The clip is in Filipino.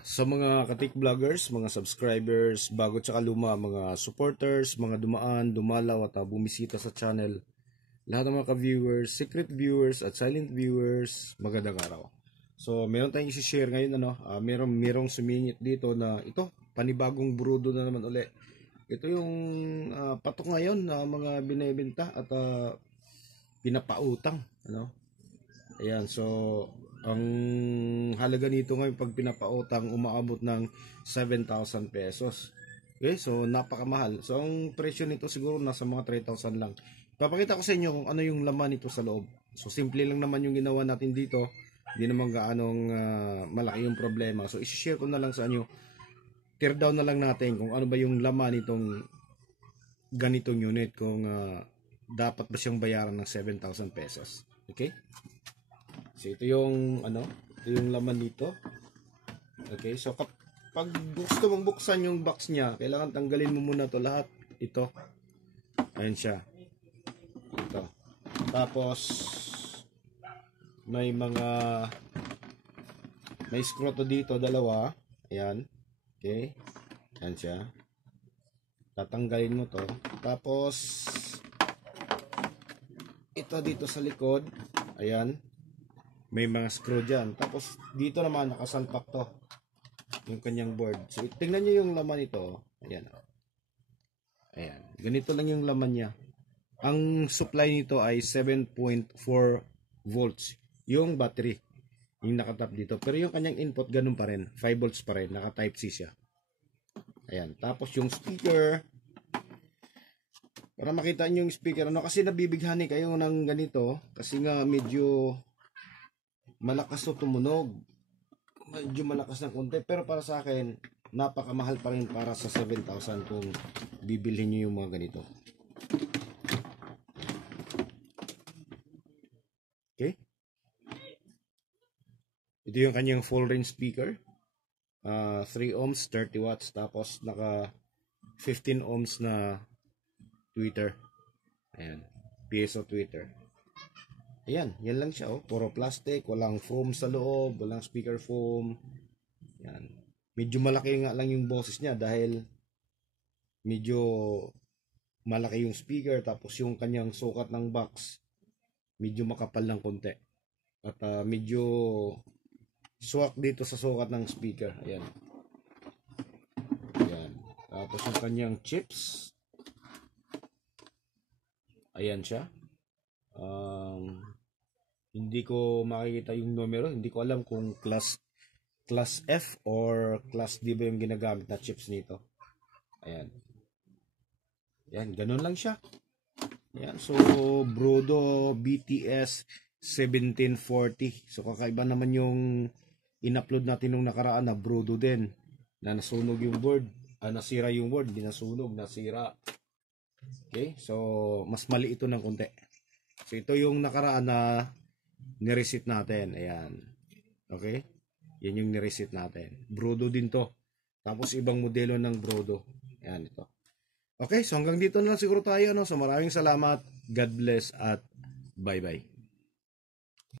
Sa mga katik vloggers, mga subscribers, bago tsaka luma, mga supporters, mga dumaan, dumalaw at bumisita sa channel, lahat ng mga ka-viewers, secret viewers at silent viewers, magandang araw. So, meron tayong isi-share ngayon, merong sumingit dito na ito, panibagong brudo na naman uli. Ito yung patok ngayon na mga binebenta at pinapautang, Ayan, so ang halaga nito ngayon pag pinapautang umaabot ng 7,000 pesos. Okay, so napakamahal. So ang presyo nito siguro nasa mga 3,000 lang. Papakita ko sa inyo kung ano yung laman nito sa loob. So simple lang naman yung ginawa natin dito. Hindi naman gaanong malaki yung problema. So i-share ko na lang sa inyo. Tear down na lang natin kung ano ba yung laman nitong ganitong unit, kung dapat ba siyang bayaran ng 7,000 pesos. Okay? So ito yung ito yung laman nito. Okay, so kapag gusto mong buksan yung box niya, kailangan tanggalin mo muna to lahat. Ito. Ayan siya. Ito. Tapos may screw to dito, dalawa. Ayan. Okay. Ayan siya. Tatanggalin mo to. Tapos ito dito sa likod. Ayan. May mga screw dyan. Tapos dito naman nakasalpak to, yung kanyang board. So tingnan nyo yung laman nito. Ayan. Ayan. Ganito lang yung laman niya. Ang supply nito ay 7.4 volts. Yung battery, yung nakatap dito. Pero yung kanyang input ganun pa rin. 5 volts pa rin. Naka type C siya. Ayan. Tapos yung speaker, para makita nyo yung speaker, kasi nabibighani kayo ng ganito. Kasi nga medyo malakas to tumunog. Medyo malakas ng konti. Pero para sa akin, napakamahal pa rin para sa 7,000 kung bibilhin nyo yung mga ganito. Okay? Ito yung kanyang full range speaker. 3 ohms, 30 watts. Tapos naka 15 ohms na tweeter. Ayan. piezo tweeter. Ayan, yan lang siya, puro plastic, walang foam sa loob, walang speaker foam. Yan. Medyo malaki nga lang yung boses niya dahil medyo malaki yung speaker, tapos yung kanyang sukat ng box medyo makapal ng konti. At medyo swak dito sa sukat ng speaker. Ayan. Ayan. Tapos yung kanyang chips. Ayan siya. Hindi ko makikita yung numero, hindi ko alam kung class F or class D ba yung ginagamit na chips nito. Ayan. Ayan, ganun lang siya. Ayan, so Brudo BTS 1740. So kakaiba naman yung in-upload natin nung nakaraan na Brudo din, na nasunog yung board, nasira yung board, hindi nasunog, nasira. Okay, so mas mali ito ng konti. So ito yung nakaraan na nireset natin. Ayan. Okay? Yan yung nireset natin. Brudo din to. Tapos ibang modelo ng Brudo. Ayan ito. Okay, so hanggang dito na lang siguro tayo. So maraming salamat. God bless at bye-bye.